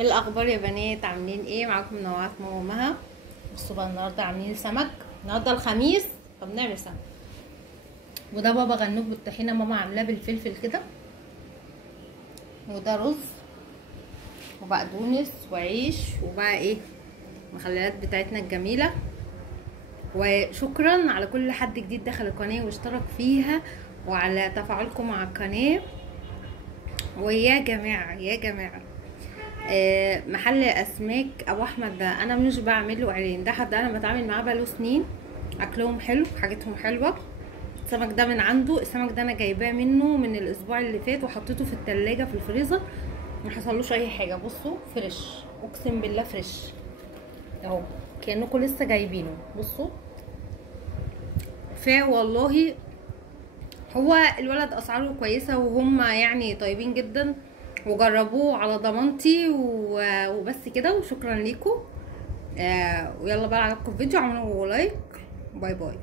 ايه الاخبار يا بنات؟ عاملين ايه؟ معاكم نوعات ماما مها. بصوا بقى النهارده عاملين سمك. النهارده الخميس فبنعمل سمك. وده بابا غنوج بالطحينه، ماما عاملاه بالفلفل كده. وده رز وبقدونس وعيش وبقى ايه المخللات بتاعتنا الجميله. وشكرا على كل حد جديد دخل القناه واشترك فيها وعلى تفاعلكم مع القناه. ويا جماعه يا جماعه، محل اسماك ابو احمد ده انا مش بعمل له اعلان، ده حد انا بتعامل معاه بقاله سنين. اكلهم حلو، حاجتهم حلوه. السمك ده من عنده، السمك ده انا جايباه منه من الاسبوع اللي فات وحطيته في التلاجة في الفريزر، ما حصلوش اي حاجه. بصوا فريش، اقسم بالله فريش اهو، كانكم لسه جايبينه. بصوا والله هو الولد اسعاره كويسه وهم يعني طيبين جدا، وجربوه على ضمانتي وبس كده. وشكرا ليكم. ويلا بقى، عجبكم الفيديو اعملوا لايك. باي باي.